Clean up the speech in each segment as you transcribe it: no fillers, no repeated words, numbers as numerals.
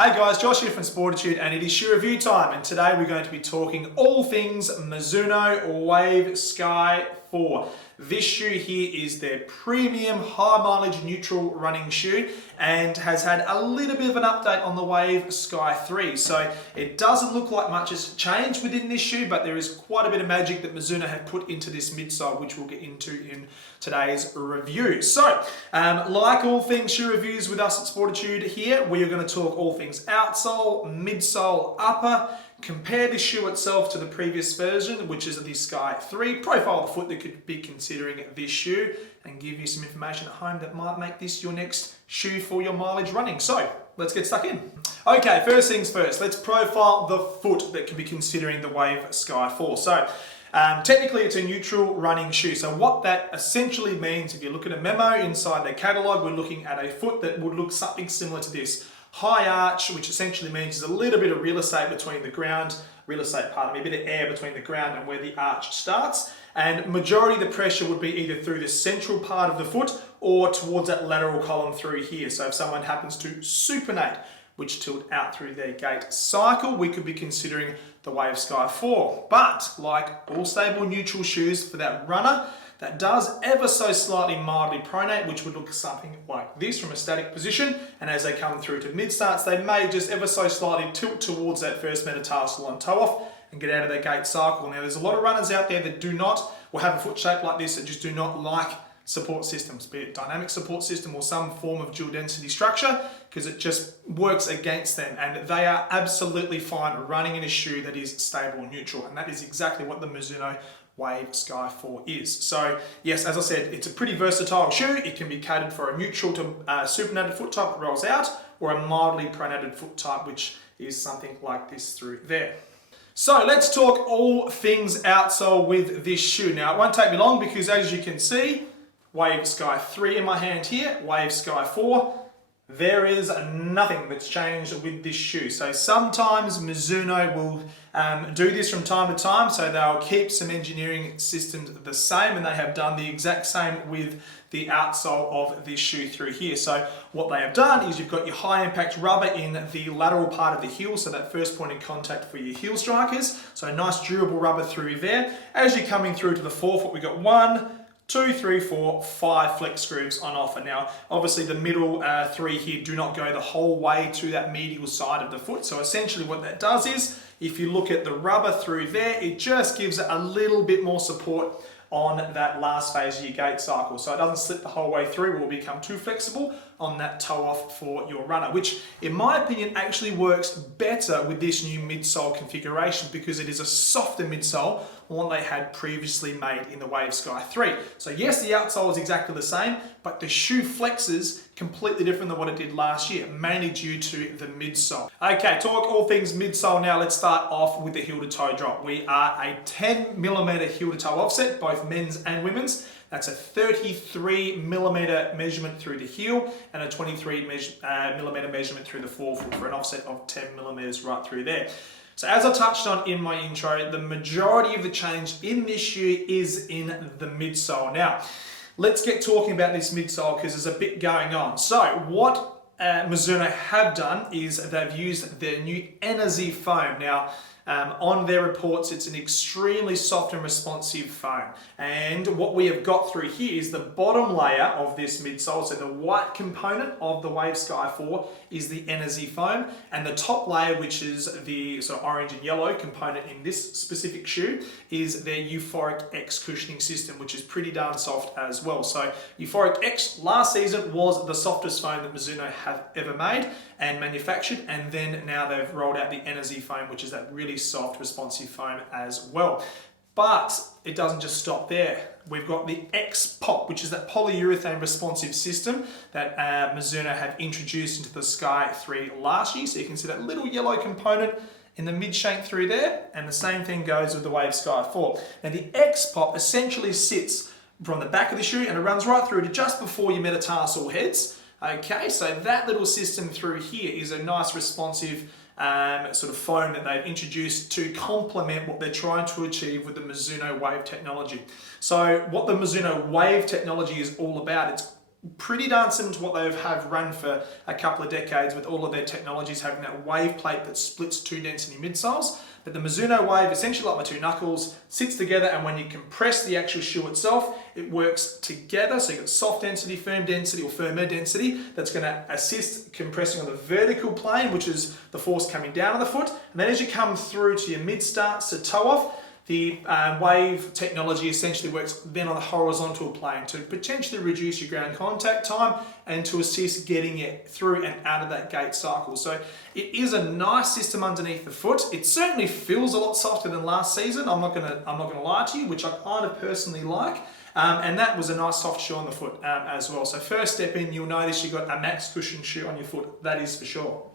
Hey guys, Josh here from Sportitude and it is shoe review time, and today we're going to be talking all things Mizuno Wave Sky 4. This shoe here is their premium high mileage neutral running shoe and has had a little bit of an update on the Wave Sky 3. So it doesn't look like much has changed within this shoe, but there is quite a bit of magic that Mizuno have put into this midsole, which we'll get into in today's review. So, like all things shoe reviews with us at Sportitude here, we are going to talk all things outsole, midsole, upper, compare the shoe itself to the previous version, which is the Sky 3, profile the foot that could be considering this shoe, and give you some information at home that might make this your next shoe for your mileage running. So, let's get stuck in. Okay, first things first, let's profile the foot that could be considering the Wave Sky 4. So, technically it's a neutral running shoe. So what that essentially means, if you look at a memo inside their catalogue, we're looking at a foot that would look something similar to this. High arch, which essentially means there's a little bit of real estate between the ground, a bit of air between the ground and where the arch starts. And majority of the pressure would be either through the central part of the foot or towards that lateral column through here. So if someone happens to supinate, which tilt out through their gait cycle, we could be considering the Wave Sky 4. But like all stable neutral shoes for that runner, that does ever so slightly mildly pronate, which would look something like this from a static position. And as they come through to mid starts, they may just ever so slightly tilt towards that first metatarsal on toe off and get out of their gait cycle. Now there's a lot of runners out there that do not, or have a foot shape like this, that just do not like support systems, be it dynamic support system or some form of dual density structure, because it just works against them, and they are absolutely fine running in a shoe that is stable neutral, and that is exactly what the Mizuno Wave Sky 4 is. So yes, as I said, it's a pretty versatile shoe. It can be catered for a neutral to supinated foot type that rolls out, or a mildly pronated foot type, which is something like this through there. So let's talk all things outsole with this shoe. Now it won't take me long because as you can see, Wave Sky 3 in my hand here, Wave Sky 4, there is nothing that's changed with this shoe. So sometimes Mizuno will do this from time to time, so they'll keep some engineering systems the same, and they have done the exact same with the outsole of this shoe through here. So what they have done is you've got your high impact rubber in the lateral part of the heel, so that first point in contact for your heel strikers. So a nice durable rubber through there. As you're coming through to the forefoot, we've got 1, 2, 3, 4, 5 flex screws on offer. Now, obviously the middle 3 here do not go the whole way to that medial side of the foot. So essentially what that does is, if you look at the rubber through there, it just gives it a little bit more support on that last phase of your gait cycle. So it doesn't slip the whole way through or become too flexible on that toe off for your runner, which in my opinion actually works better with this new midsole configuration because it is a softer midsole than what they had previously made in the Wave Sky 3. So yes, the outsole is exactly the same, but the shoe flexes completely different than what it did last year, mainly due to the midsole. Okay, talk all things midsole now. Let's start off with the heel to toe drop. We are a 10mm heel to toe offset, both men's and women's. That's a 33mm measurement through the heel and a 23mm measurement through the forefoot for an offset of 10mm right through there. So as I touched on in my intro, the majority of the change in this shoe is in the midsole. Now, let's get talking about this midsole because there's a bit going on. So what Mizuno have done is they've used their new Energy foam. Now, on their reports, it's an extremely soft and responsive foam. And what we have got through here is the bottom layer of this midsole, so the white component of the Wave Sky 4 is the Energy foam, and the top layer, which is the sort of orange and yellow component in this specific shoe, is their Euphoric X cushioning system, which is pretty darn soft as well. So Euphoric X last season was the softest foam that Mizuno have ever made and manufactured, and then now they've rolled out the Energy foam, which is that really soft responsive foam as well. But it doesn't just stop there. We've got the X Pop, which is that polyurethane responsive system that Mizuno have introduced into the Sky 3 last year. So you can see that little yellow component in the mid shank through there, and the same thing goes with the Wave Sky 4. Now the X Pop essentially sits from the back of the shoe and it runs right through to just before your metatarsal heads. Okay, so that little system through here is a nice responsive sort of foam that they've introduced to complement what they're trying to achieve with the Mizuno Wave technology. So what the Mizuno Wave technology is all about, it's pretty darn similar to what they have run for a couple of decades, with all of their technologies having that wave plate that splits two density midsoles. But the Mizuno Wave, essentially like my two knuckles, sits together, and when you compress the actual shoe itself, it works together. So you've got soft density, firm density, or firmer density that's going to assist compressing on the vertical plane, which is the force coming down on the foot. And then as you come through to your mid starts to toe off, the wave technology essentially works then on the horizontal plane to potentially reduce your ground contact time and to assist getting it through and out of that gait cycle. So it is a nice system underneath the foot. It certainly feels a lot softer than last season. I'm not gonna lie to you, which I kind of personally like. And that was a nice soft shoe on the foot as well. So first step in, you'll notice you've got a max cushion shoe on your foot. That is for sure.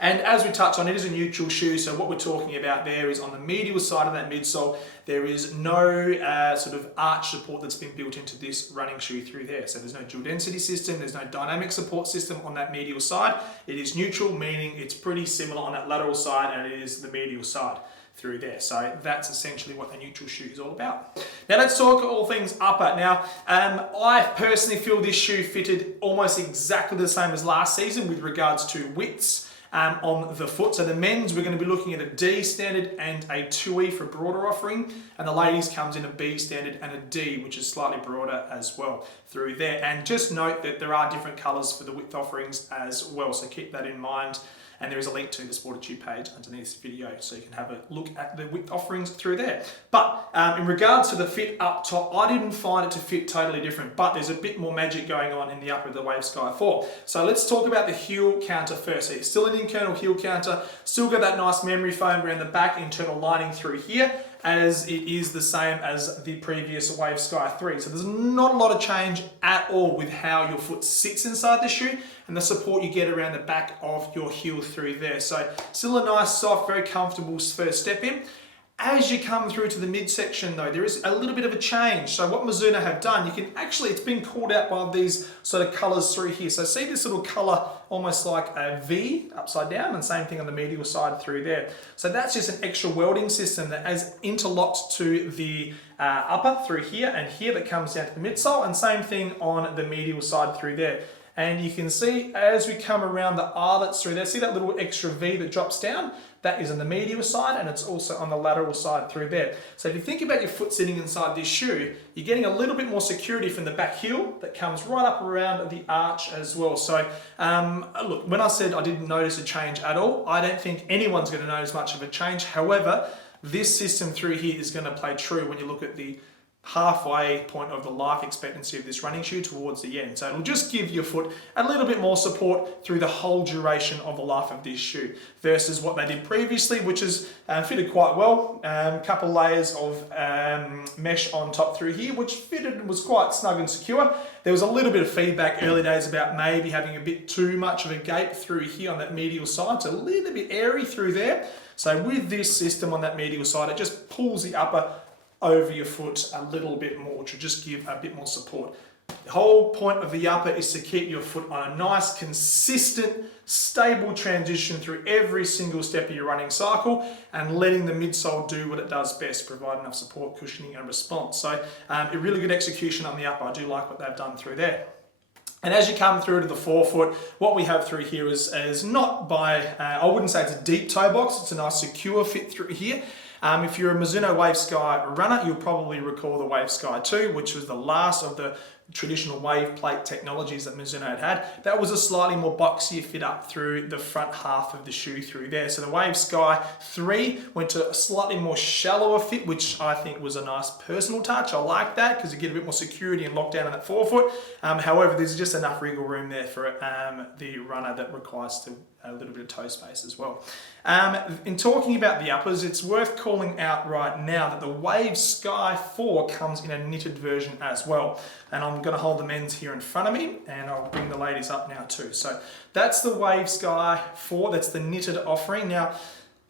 And as we touched on, it is a neutral shoe, so what we're talking about there is on the medial side of that midsole, there is no sort of arch support that's been built into this running shoe through there. So there's no dual density system, there's no dynamic support system on that medial side. It is neutral, meaning it's pretty similar on that lateral side, and it is the medial side through there. So that's essentially what a neutral shoe is all about. Now let's talk all things upper. Now, I personally feel this shoe fitted almost exactly the same as last season with regards to widths. On the foot. So the men's, we're going to be looking at a D standard and a 2E for a broader offering, and the ladies comes in a B standard and a D, which is slightly broader as well through there. And just note that there are different colors for the width offerings as well, so keep that in mind. And there is a link to the Sportitude page underneath this video, so you can have a look at the width offerings through there. But in regards to the fit up top, I didn't find it to fit totally different, but there's a bit more magic going on in the upper of the Wave Sky 4. So let's talk about the heel counter first. So it's still an internal heel counter, still got that nice memory foam around the back, internal lining through here, as it is the same as the previous Wave Sky 3. So there's not a lot of change at all with how your foot sits inside the shoe and the support you get around the back of your heel through there. So still a nice, soft, very comfortable first step in. As you come through to the midsection though, there is a little bit of a change. So what Mizuno have done, you can actually, it's been called out by these sort of colors through here. So see this little color almost like a V upside down, and same thing on the medial side through there. So that's just an extra welding system that has interlocked to the upper through here and here that comes down to the midsole, and same thing on the medial side through there. And you can see as we come around the eyelets through there, see that little extra V that drops down? That is on the medial side, and it's also on the lateral side through there. So if you think about your foot sitting inside this shoe, you're getting a little bit more security from the back heel that comes right up around the arch as well. So look, when I said I didn't notice a change at all, I don't think anyone's going to notice much of a change. However, this system through here is going to play true when you look at the halfway point of the life expectancy of this running shoe towards the end. So it'll just give your foot a little bit more support through the whole duration of the life of this shoe versus what they did previously, which is fitted quite well. A couple layers of mesh on top through here, which fitted and was quite snug and secure. There was a little bit of feedback early days about maybe having a bit too much of a gape through here on that medial side, so a little bit airy through there. So with this system on that medial side, it just pulls the upper over your foot a little bit more to just give a bit more support. The whole point of the upper is to keep your foot on a nice, consistent, stable transition through every single step of your running cycle, and letting the midsole do what it does best, provide enough support, cushioning and response. So a really good execution on the upper. I do like what they've done through there. And as you come through to the forefoot, what we have through here is not by, I wouldn't say it's a deep toe box, it's a nice secure fit through here. If you're a Mizuno Wave Sky runner, you'll probably recall the Wave Sky 2, which was the last of the traditional wave plate technologies that Mizuno had. That was a slightly more boxier fit up through the front half of the shoe through there. So the Wave Sky 3 went to a slightly more shallower fit, which I think was a nice personal touch. I like that because you get a bit more security and lockdown on that forefoot. However, there's just enough wriggle room there for the runner that requires a little bit of toe space as well. In talking about the uppers, it's worth calling out right now that the Wave Sky 4 comes in a knitted version as well. And I'm going to hold the men's here in front of me, and I'll bring the ladies up now too. So that's the Wave Sky 4, that's the knitted offering. Now,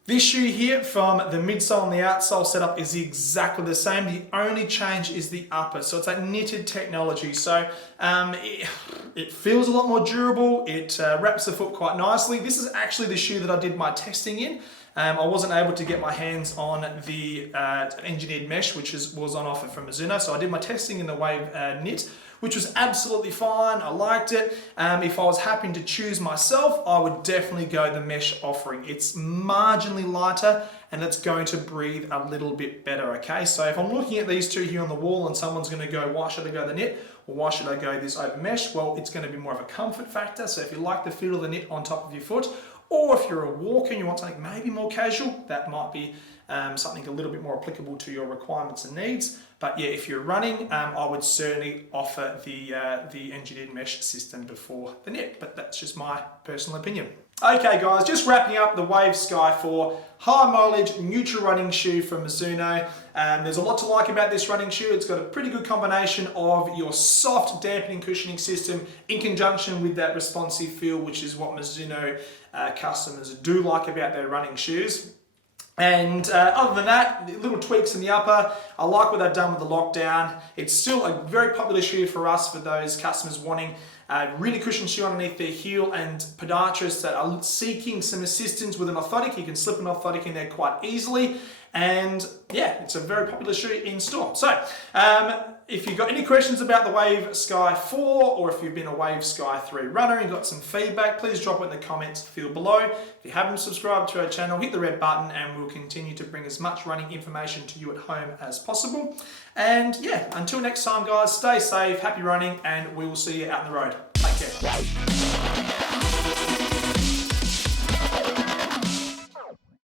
this shoe here from the midsole and the outsole setup is exactly the same. The only change is the upper. So it's that knitted technology. So it feels a lot more durable. It wraps the foot quite nicely. This is actually the shoe that I did my testing in. I wasn't able to get my hands on the engineered mesh, which was on offer from Mizuno. So I did my testing in the Wave knit, which was absolutely fine. I liked it. If I was happy to choose myself, I would definitely go the mesh offering. It's marginally lighter and it's going to breathe a little bit better, okay? So if I'm looking at these two here on the wall and someone's gonna go, why should I go the knit? Or why should I go this open mesh? Well, it's gonna be more of a comfort factor. So if you like the feel of the knit on top of your foot, or if you're a walker and you want something maybe more casual, that might be something a little bit more applicable to your requirements and needs. But yeah, if you're running, I would certainly offer the engineered mesh system before the knit, but that's just my personal opinion. Okay guys, just wrapping up the Wave Sky 4 high mileage neutral running shoe from Mizuno. There's a lot to like about this running shoe. It's got a pretty good combination of your soft dampening cushioning system in conjunction with that responsive feel, which is what Mizuno customers do like about their running shoes. And other than that, little tweaks in the upper. I like what they've done with the lockdown. It's still a very popular shoe for us, for those customers wanting a really cushioned shoe underneath their heel, and podiatrists that are seeking some assistance with an orthotic. You can slip an orthotic in there quite easily. And yeah, it's a very popular shoe in store. So if you've got any questions about the Wave Sky 4, or if you've been a Wave Sky 3 runner and got some feedback, please drop it in the comments field below. If you haven't subscribed to our channel, hit the red button and we'll continue to bring as much running information to you at home as possible. And yeah, until next time guys, stay safe, happy running, and we will see you out on the road. Take care.